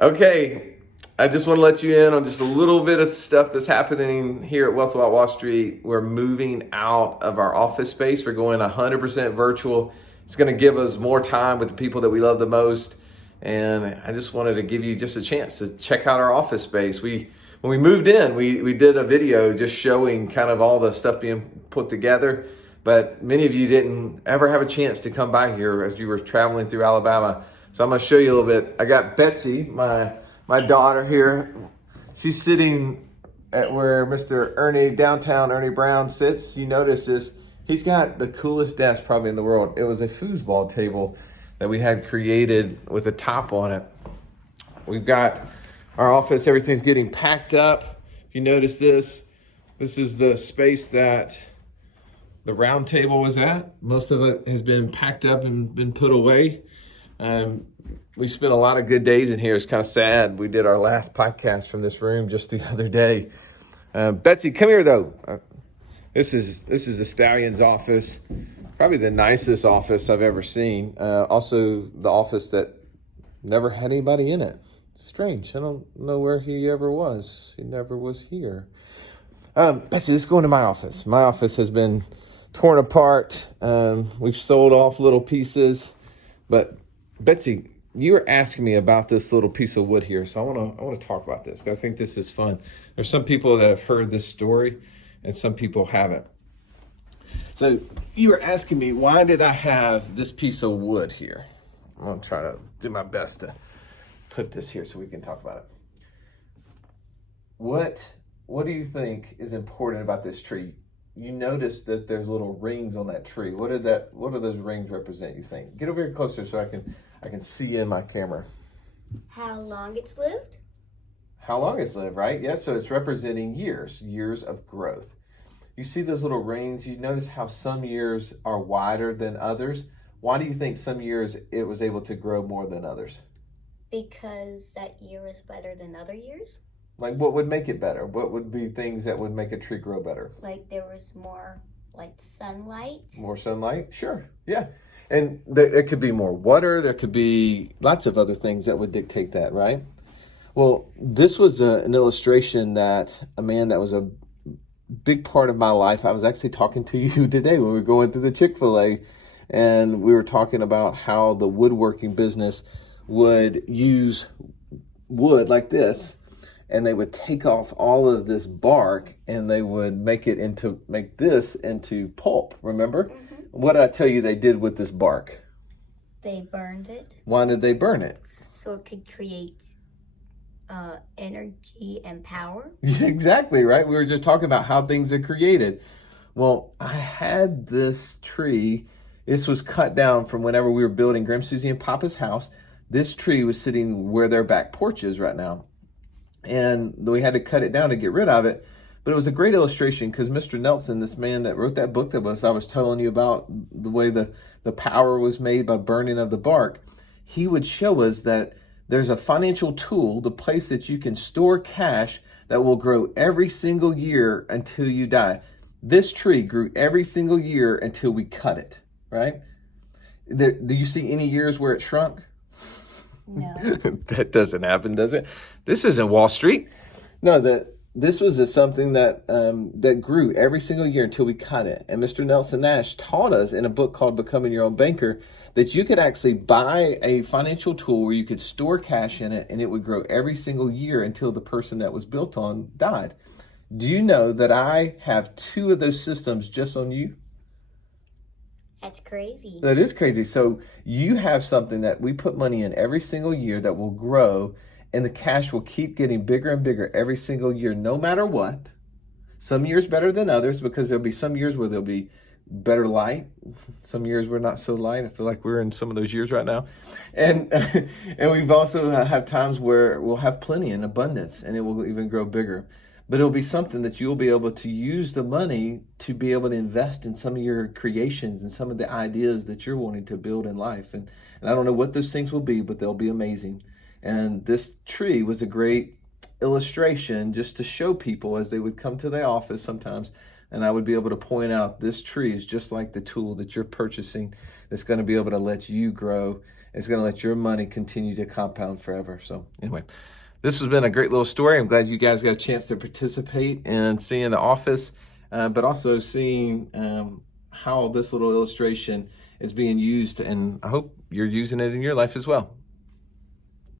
Okay, I just want to let you in on just a little bit of stuff that's happening here at Wealth Without Wall Street. We're moving out of our office space. We're going 100% virtual. It's going to give us more time with the people that we love the most. And I just wanted to give you just a chance to check out our office space. When we moved in, we did a video just showing kind of all the stuff being put together. But many of you didn't ever have a chance to come by here as you were traveling through Alabama. So I'm gonna show you a little bit. I got Betsy, my daughter here. She's sitting at where downtown Ernie Brown sits. You notice this, he's got the coolest desk probably in the world. It was a foosball table that we had created with a top on it. We've got our office, everything's getting packed up. If you notice this is the space that the round table was at. Most of it has been packed up and been put away. We spent a lot of good days in here. It's kind of sad. We did our last podcast from this room just the other day. Betsy, come here though. This is the Stallion's office. Probably the nicest office I've ever seen. Also the office that never had anybody in it. Strange. I don't know where he ever was. He never was here. Betsy, let's go into my office. My office has been torn apart. We've sold off little pieces, but Betsy, you were asking me about this little piece of wood here, so I want to talk about this because I think this is fun. There's some people that have heard this story, and some people haven't. So you were asking me, why did I have this piece of wood here? I'm gonna try to do my best to put this here so we can talk about it. What do you think is important about this tree? You notice that there's little rings on that tree. What do those rings represent, you think? Get over here closer so I can see in my camera. How long it's lived? How long it's lived, right? Yeah, so it's representing years of growth. You see those little rings, you notice how some years are wider than others. Why do you think some years it was able to grow more than others? Because that year was better than other years. Like what would make it better? What would be things that would make a tree grow better? Like there was more sunlight. More sunlight? Sure, yeah. And there could be more water. There could be lots of other things that would dictate that, right? Well, this was an illustration that a man that was a big part of my life. I was actually talking to you today when we were going through the Chick-fil-A, and we were talking about how the woodworking business would use wood like this, and they would take off all of this bark and they would make this into pulp. Remember? Mm-hmm. What did I tell you they did with this bark? They burned it. Why did they burn it? So it could create energy and power. Exactly, right? We were just talking about how things are created. Well, I had this tree. This was cut down from whenever we were building Graham, Susie, and Papa's house. This tree was sitting where their back porch is right now. And we had to cut it down to get rid of it. But it was a great illustration because Mr. Nelson, this man that wrote that book that I was telling you about, the way the power was made by burning of the bark, he would show us that there's a financial tool, the place that you can store cash that will grow every single year until you die. This tree grew every single year until we cut it, right? Do you see any years where it shrunk? No. That doesn't happen, does it? This isn't Wall Street. No, this was something that grew every single year until we cut it. And Mr. Nelson Nash taught us in a book called Becoming Your Own Banker that you could actually buy a financial tool where you could store cash in it and it would grow every single year until the person that was built on died. Do you know that I have 2 of those systems just on you? That's crazy. That is crazy. So you have something that we put money in every single year that will grow, and the cash will keep getting bigger and bigger every single year, no matter what. Some years better than others because there'll be some years where there'll be better light. Some years we're not so light. I feel like we're in some of those years right now. And and we've also have times where we'll have plenty and abundance, and it will even grow bigger. But it'll be something that you'll be able to use the money to be able to invest in some of your creations and some of the ideas that you're wanting to build in life. And I don't know what those things will be, but they'll be amazing. And this tree was a great illustration just to show people as they would come to the office sometimes, and I would be able to point out this tree is just like the tool that you're purchasing that's going to be able to let you grow It's going to let your money continue to compound forever. So anyway, this has been a great little story. I'm glad you guys got a chance to participate in seeing the office, but also seeing how this little illustration is being used. And I hope you're using it in your life as well.